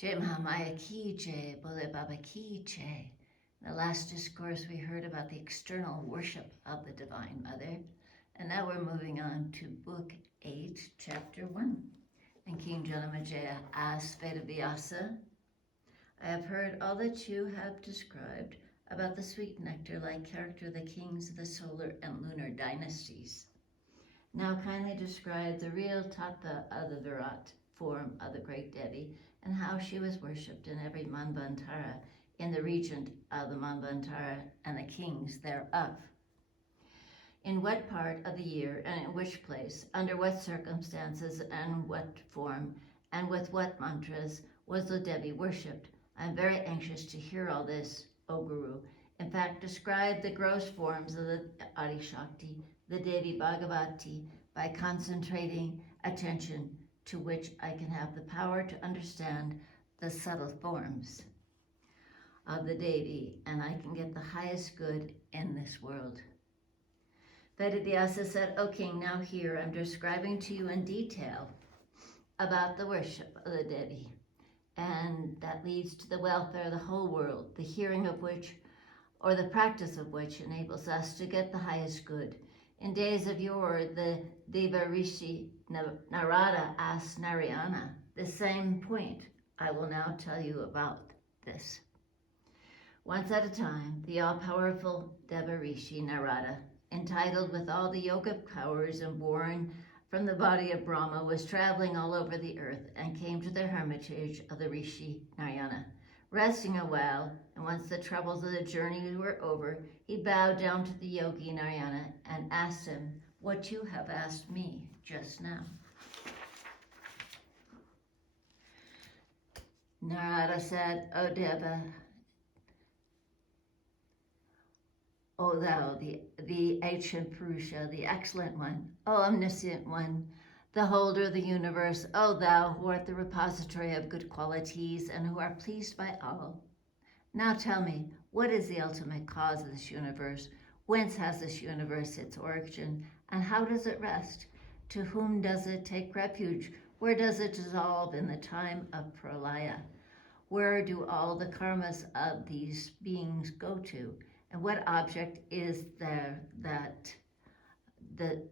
Jai Mahamaya Ki Jai, Bole Baba Ki Jai. In the last discourse, we heard about the external worship of the Divine Mother. And now we're moving on to Book 8, Chapter 1. And King Janamejaya asked Vedavyasa, I have heard all that you have described about the sweet nectar-like character of the kings of the solar and lunar dynasties. Now kindly describe the real tattva of the Virat form of the great Devi and how she was worshipped in every Manvantara in the region of the Manvantara and the kings thereof. In what part of the year and in which place, under what circumstances and what form, and with what mantras was the Devi worshipped? I am very anxious to hear all this, O Guru. In fact, describe the gross forms of the Adi Shakti, the Devi Bhagavati, by concentrating attention to which I can have the power to understand the subtle forms of the Devi, and I can get the highest good in this world. Vedavyasa said, O king, now here I'm describing to you in detail about the worship of the Devi, and that leads to the welfare of the whole world, the hearing of which, or the practice of which, enables us to get the highest good. In days of yore, the Deva Rishi Narada asked Narayana the same point. I will now tell you about this. Once at a time, the all-powerful Deva Rishi Narada, entitled with all the yoga powers and born from the body of Brahma, was traveling all over the earth and came to the hermitage of the Rishi Narayana. Resting a while, and once the troubles of the journey were over, he bowed down to the yogi Narayana and asked him, what you have asked me just now. Narada said, O Deva, O thou, the ancient Purusha, the excellent one, O omniscient one, the holder of the universe, O thou who art the repository of good qualities and who are pleased by all. Now tell me, what is the ultimate cause of this universe? Whence has this universe its origin? And how does it rest? To whom does it take refuge? Where does it dissolve in the time of pralaya? Where do all the karmas of these beings go to? And what object is there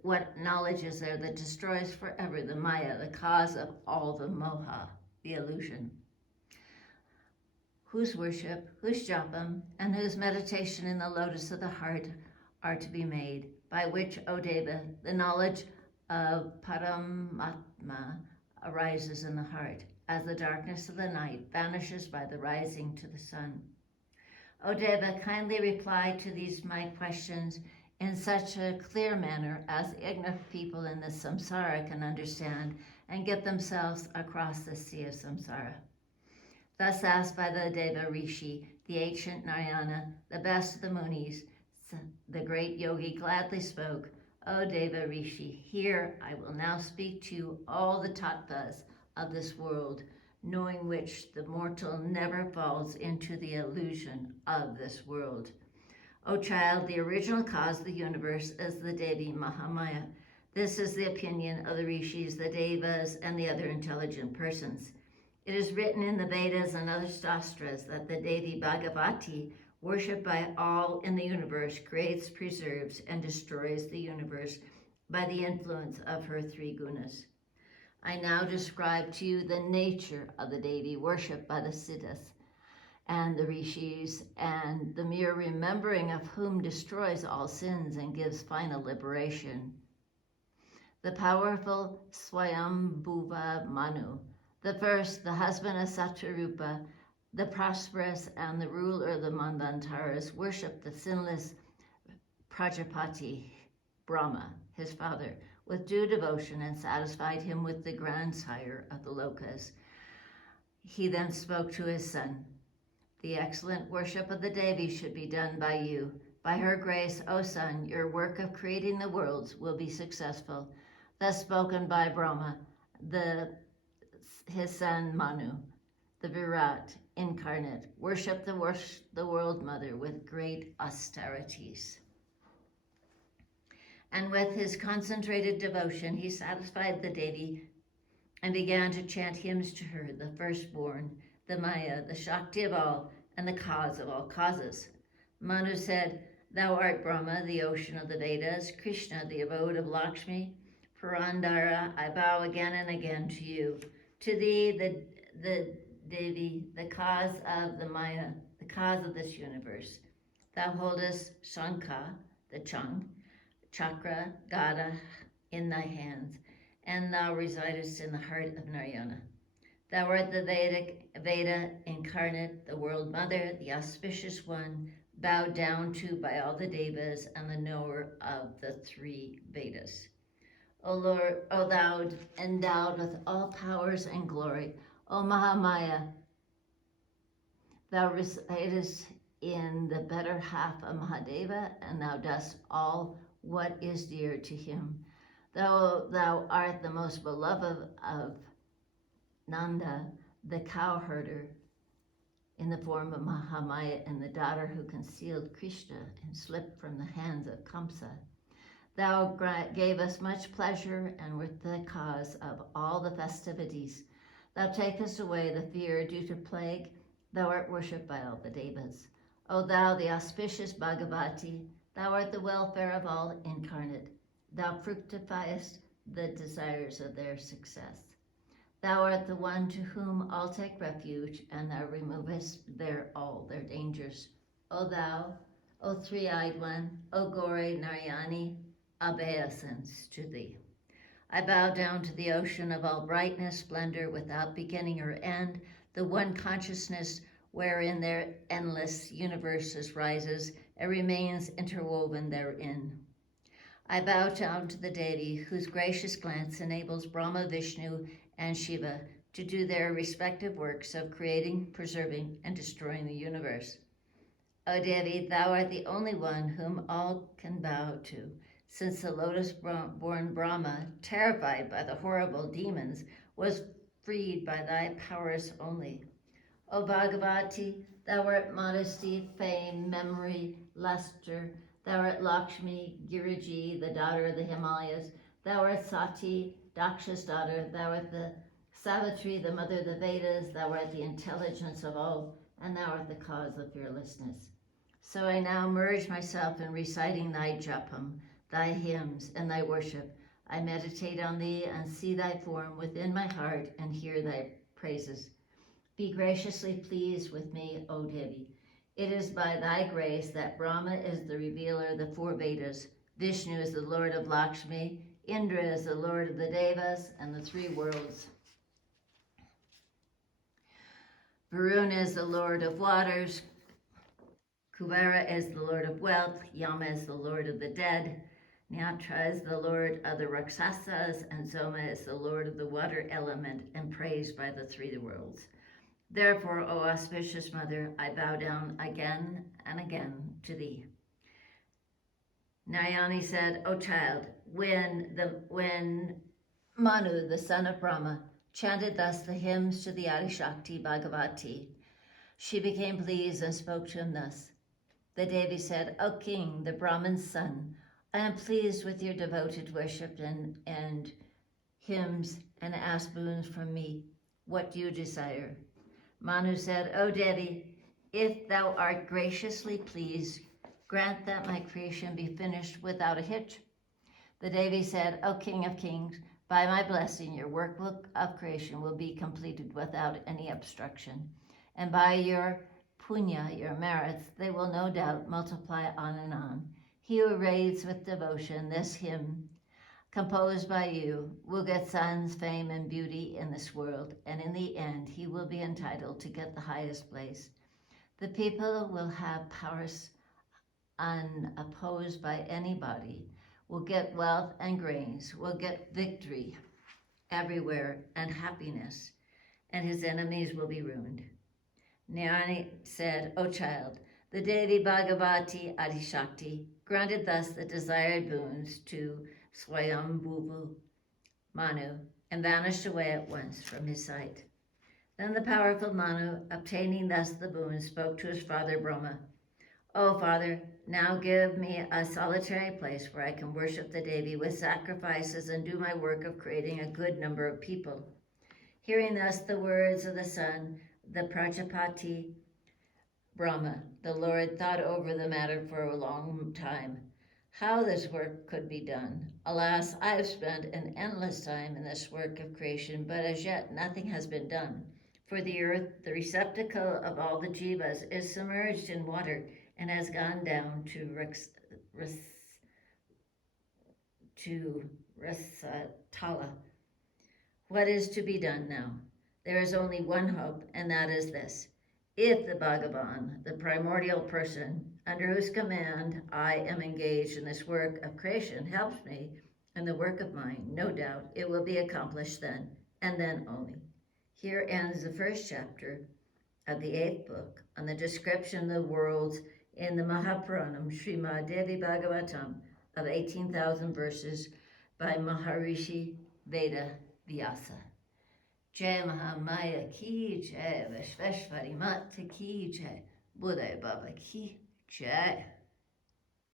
what knowledge is there that destroys forever the maya, the cause of all the moha, the illusion? Whose worship, whose japam, and whose meditation in the lotus of the heart are to be made, by which, O Deva, the knowledge of Paramatma arises in the heart, as the darkness of the night vanishes by the rising to the sun. O Deva, kindly reply to these my questions in such a clear manner as ignorant people in the samsara can understand and get themselves across the sea of samsara. Thus asked by the Deva Rishi, the ancient Narayana, the best of the Munis, the great yogi gladly spoke, O Deva Rishi, here I will now speak to you all the tattvas of this world, knowing which the mortal never falls into the illusion of this world. O child, the original cause of the universe is the Devi Mahamaya. This is the opinion of the Rishis, the Devas, and the other intelligent persons. It is written in the Vedas and other Shastras that the Devi Bhagavati, worshipped by all in the universe, creates, preserves, and destroys the universe by the influence of her three gunas. I now describe to you the nature of the Devi worshipped by the Siddhas and the Rishis, and the mere remembering of whom destroys all sins and gives final liberation. The powerful Swayambhuva Manu, the first, the husband of Satyarupa, the prosperous and the ruler of the Manvantaras, worshipped the sinless Prajapati, Brahma, his father, with due devotion and satisfied him with the grandsire of the Lokas. He then spoke to his son, the excellent worship of the Devi should be done by you. By her grace, O son, your work of creating the worlds will be successful. Thus spoken by Brahma, his son Manu, the Virat incarnate, worshiped the world mother with great austerities. And with his concentrated devotion, he satisfied the Devi and began to chant hymns to her, the firstborn, the Maya, the Shakti of all, and the cause of all causes. Manu said, Thou art Brahma, the ocean of the Vedas, Krishna, the abode of Lakshmi. Purandara, I bow again and again to you. To thee, the Devi, the cause of the Maya, the cause of this universe. Thou holdest Shankha, the Chung, Chakra, Gada, in thy hands, and thou residest in the heart of Narayana. Thou art the Veda incarnate, the world mother, the auspicious one, bowed down to by all the Devas and the knower of the three Vedas. O Lord, O thou endowed with all powers and glory, O Mahamaya, thou residest in the better half of Mahadeva, and thou dost all what is dear to him. Thou art the most beloved of Nanda, the cowherder, in the form of Mahamaya and the daughter who concealed Krishna and slipped from the hands of Kamsa. Thou gave us much pleasure and wert the cause of all the festivities. Thou takest away the fear due to plague. Thou art worshipped by all the Devas. O thou, the auspicious Bhagavati, thou art the welfare of all incarnate. Thou fructifiest the desires of their success. Thou art the one to whom all take refuge, and thou removest all their dangers. O thou, O three-eyed one, O Gauri Narayani, obeisance to thee. I bow down to the ocean of all brightness, splendor, without beginning or end, the one consciousness wherein their endless universes rises and remains interwoven therein. I bow down to the Devi, whose gracious glance enables Brahma, Vishnu, and Shiva to do their respective works of creating, preserving, and destroying the universe. O Devi, thou art the only one whom all can bow to, since the lotus-born Brahma, terrified by the horrible demons, was freed by thy powers only. O Bhagavati, thou art modesty, fame, memory, luster. Thou art Lakshmi, Giriji, the daughter of the Himalayas. Thou art Sati, Daksha's daughter. Thou art the Savitri, the mother of the Vedas. Thou art the intelligence of all, and thou art the cause of fearlessness. So I now merge myself in reciting thy japam, thy hymns, and thy worship. I meditate on thee and see thy form within my heart and hear thy praises. Be graciously pleased with me, O Devi. It is by thy grace that Brahma is the revealer of the four Vedas, Vishnu is the Lord of Lakshmi, Indra is the Lord of the Devas and the three worlds. Varuna is the Lord of waters, Kubera is the Lord of wealth, Yama is the Lord of the dead, Nyatra is the Lord of the Rakshasas, and Soma is the Lord of the water element and praised by the three worlds. Therefore, O auspicious mother, I bow down again and again to thee. Narayani said, O child, when Manu, the son of Brahma, chanted thus the hymns to the Adishakti Bhagavati, she became pleased and spoke to him thus. The Devi said, O king, the Brahman's son, I am pleased with your devoted worship and hymns and ask boons from me. What do you desire? Manu said, O Devi, if thou art graciously pleased, grant that my creation be finished without a hitch. The Devi said, O King of Kings, by my blessing your work of creation will be completed without any obstruction, and by your punya, your merits, they will no doubt multiply on and on. He who reads with devotion this hymn, composed by you, will get sons, fame, and beauty in this world, and in the end he will be entitled to get the highest place. The people will have powers unopposed by anybody, will get wealth and grains, will get victory everywhere and happiness, and his enemies will be ruined. Narayani said, O child, the Devi Bhagavati Adishakti granted thus the desired boons to Swayambhuva Manu and vanished away at once from his sight. Then the powerful Manu, obtaining thus the boon, spoke to his father Brahma. O father, now give me a solitary place where I can worship the Devi with sacrifices and do my work of creating a good number of people. Hearing thus the words of the son, the Prajapati Brahma, the Lord, thought over the matter for a long time, how this work could be done. Alas, I have spent an endless time in this work of creation, but as yet nothing has been done. For the earth, the receptacle of all the jivas, is submerged in water and has gone down to Rasatala. What is to be done now? There is only one hope, and that is this. If the Bhagavan, the primordial person, under whose command I am engaged in this work of creation, helps me in the work of mine, no doubt it will be accomplished then, and then only. Here ends the first chapter of the 8th book on the description of the worlds in the Mahapuranam Srimad Devi Bhagavatam of 18,000 verses by Maharishi Veda Vyasa. Jai Mahamaya ki jai, Vishveshwari Mata ki jai, Buddha Baba ki jai.